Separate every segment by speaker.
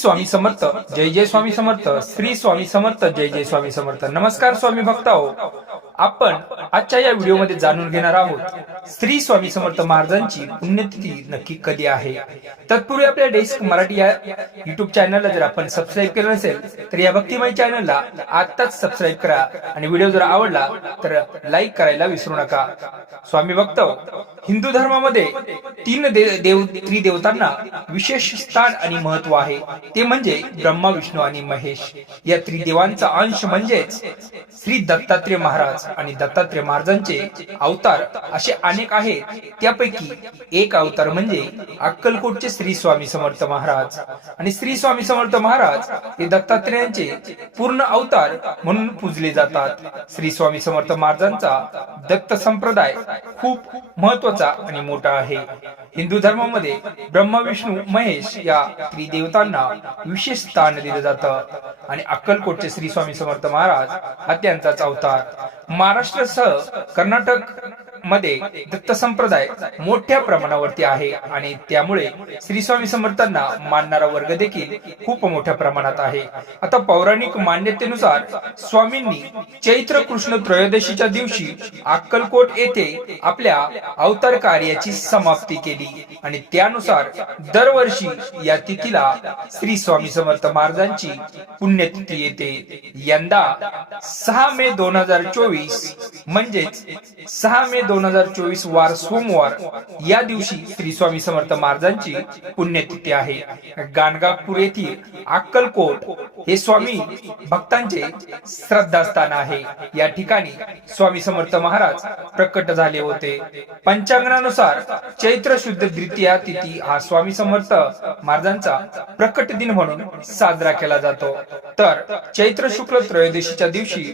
Speaker 1: स्वामी समर्थ जय जय स्वामी समर्थ श्री स्वामी समर्थ जय जय स्वामी समर्थ. नमस्कार स्वामी भक्ताओ. आपण आजच्या या व्हिडिओमध्ये जाणून घेणार आहोत श्री स्वामी समर्थ महाराजांची पुण्यतिथी नक्की कधी आहे? तत्पूर्वी आपल्या डेस्क मराठी या युट्यूब चॅनलला जर आपण सबस्क्राईब केलं नसेल तर या भक्तिमय चॅनलला आताच सबस्क्राईब करा. आणि व्हिडिओ जर आवडला तर लाईक करायला विसरू नका. स्वामी भक्त हिंदू धर्मामध्ये तीन देव त्रिदेवतांना विशेष स्थान आणि महत्त्व आहे. ते म्हणजे ब्रह्मा विष्णू आणि महेश. या त्रिदेवांचा अंश म्हणजेच श्री दत्तात्रेय महाराज. आणि दत्तात्रय महाराजांचे अवतार असे अनेक आहेत. त्यापैकी एक अवतार म्हणजे अक्कलकोटचे श्री स्वामी समर्थ महाराज. आणि श्री स्वामी समर्थ महाराज हे दत्तात्रेयांचे पूर्ण अवतार म्हणून पूजले जातात. श्री स्वामी समर्थ महाराजांचा दत्त संप्रदाय खूप महत्त्वाचा आणि मोठा आहे. हिंदू धर्मामध्ये ब्रह्मा विष्णू महेश या त्रिदेवतांना विशेष स्थान दिलं जातं. आणि अक्कलकोटचे श्री स्वामी समर्थ महाराज हा त्यांचाच अवतार. महाराष्ट्रासह कर्नाटक मध्ये दत्त संप्रदाय मोठ्या प्रमाणावरती आहे आणि त्यामुळे श्री स्वामी समर्थांना मानणारा वर्ग देखील खूप मोठ्या प्रमाणात आहे. आता पौराणिक मान्यतेनुसार स्वामींनी चैत्र कृष्ण त्रयोदशीच्या दिवशी अक्कलकोट येथे आपल्या अवतार कार्याची समाप्ती केली आणि त्यानुसार दरवर्षी या तिथीला श्री स्वामी समर्थ महाराजांची पुण्यतिथी येते. यंदा सहा मे दोन हजार चोवीस म्हणजेच सहा मे दोन हजार चोवीस वार सोमवार या दिवशी श्री स्वामी समर्थ महाराजांची पुण्यतिथी आहे. गाणगापूर येथील अक्कलकोट हे स्वामी भक्तांचे श्रद्धास्थान आहे. या ठिकाणी स्वामी समर्थ महाराज प्रकट झाले होते. पंचांगणानुसार चैत्र शुद्ध द्वितीया तिथी हा स्वामी समर्थ महाराजांचा प्रकट दिन म्हणून साजरा केला जातो. तर चैत्र शुक्ल त्रयोदशीच्या दिवशी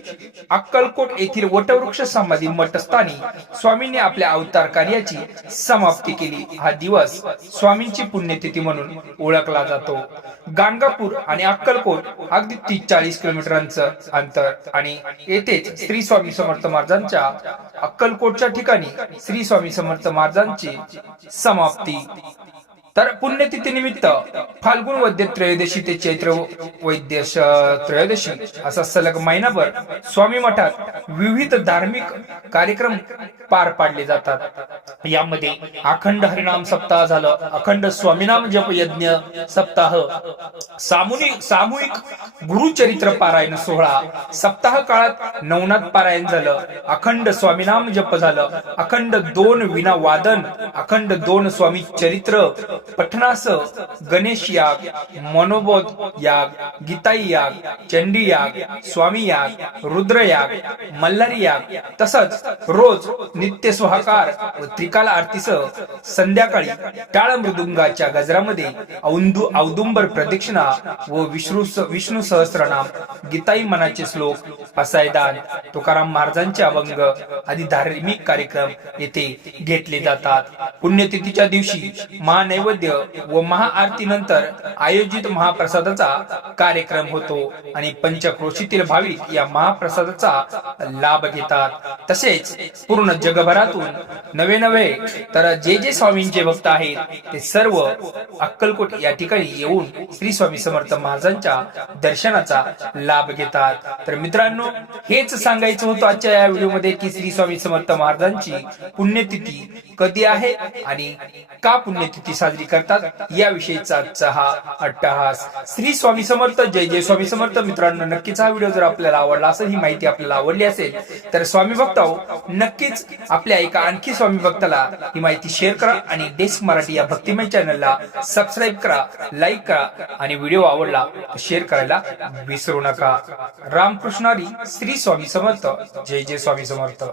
Speaker 1: अक्कलकोट येथील वटवृक्ष समाधी मठस्थानी स्वामींनी आपल्या अवतार कार्याची समाप्ती केली. हा दिवस स्वामींची पुण्यतिथी म्हणून ओळखला जातो. गाणगापूर आणि अक्कलकोट अगदी तीस चाळीस किलोमीटरांचं अंतर आणि येथेच श्री स्वामी समर्थ महाराजांच्या अक्कलकोटच्या ठिकाणी श्री स्वामी समर्थ महाराजांची समाप्ती. तर पुण्यतिथी निमित्त फाल्गुन वैद्य त्रयोदशी ते चैत्र वैद्य त्रयोदशी असा सलग महिनाभर स्वामी मठात विविध धार्मिक कार्यक्रम पार पाडले जातात. यामध्ये अखंड हरिनाम सप्ताह झालं. अखंड स्वामीनाम जप यज्ञ सप्ताह सामूहिक सामूहिक गुरुचरित्र पारायण सोहळा सप्ताह काळात नवनाथ पारायण झालं. अखंड स्वामीनाम जप झालं. अखंड दोन विना वादन अखंड दोन स्वामी चरित्र पठनास गणेश याग मनोबोध याग गीताई याग चंडी याग स्वामी याग रुद्र याग मल्हारी याग तसंच रोज नित्य स्वाहाकार व त्रिकाल आरतीसह संध्याकाळी टाळ मृदुंगाच्या गजरामध्ये औंदू औदुंबर प्रदक्षिणा व विष्णू विष्णू सहस्रनाम गीताई मनाचे श्लोक असायदान तुकाराम महाराजांचे अभंग आदी धार्मिक कार्यक्रम येथे घेतले जातात. पुण्यतिथीच्या दिवशी महानैवेद्य व महाआरती नंतर आयोजित महाप्रसादाचा कार्यक्रम होतो आणि पंचक्रोशीतील भाविक या महाप्रसादाचा लाभ घेतात. तसेच पूर्ण जगभरातून नवे नवे तर जे जे स्वामींचे भक्त आहेत ते सर्व अक्कलकोट या ठिकाणी येऊन श्री स्वामी समर्थ महाराजांच्या दर्शनाचा लाभ घेतात. तर मित्रांनो हेच सांगायचं होतं आजच्या या व्हिडिओमध्ये की श्री स्वामी समर्थ महाराजांची पुण्यतिथी कधी आहे आणि का पुण्यतिथी साजरी करतात याविषयीचा आजचा हा अट्टहास. श्री स्वामी समर्थ जय जय स्वामी समर्थ. मित्रांनो नक्कीच हा व्हिडिओ जर आपल्याला आवडला असेल ही माहिती आपल्याला आवडली असेल तर स्वामी भक्त नक्कीच आपल्या एका आणखी स्वामी भक्ताला ही माहिती शेअर करा आणि डेस्क मराठी या भक्तिमय चॅनलला सबस्क्राईब करा लाईक करा आणि व्हिडिओ आवडला तर शेअर करायला विसरू नका. रामकृष्णारी श्री स्वामी समर्थ. जय जय स्वामी समर्थ.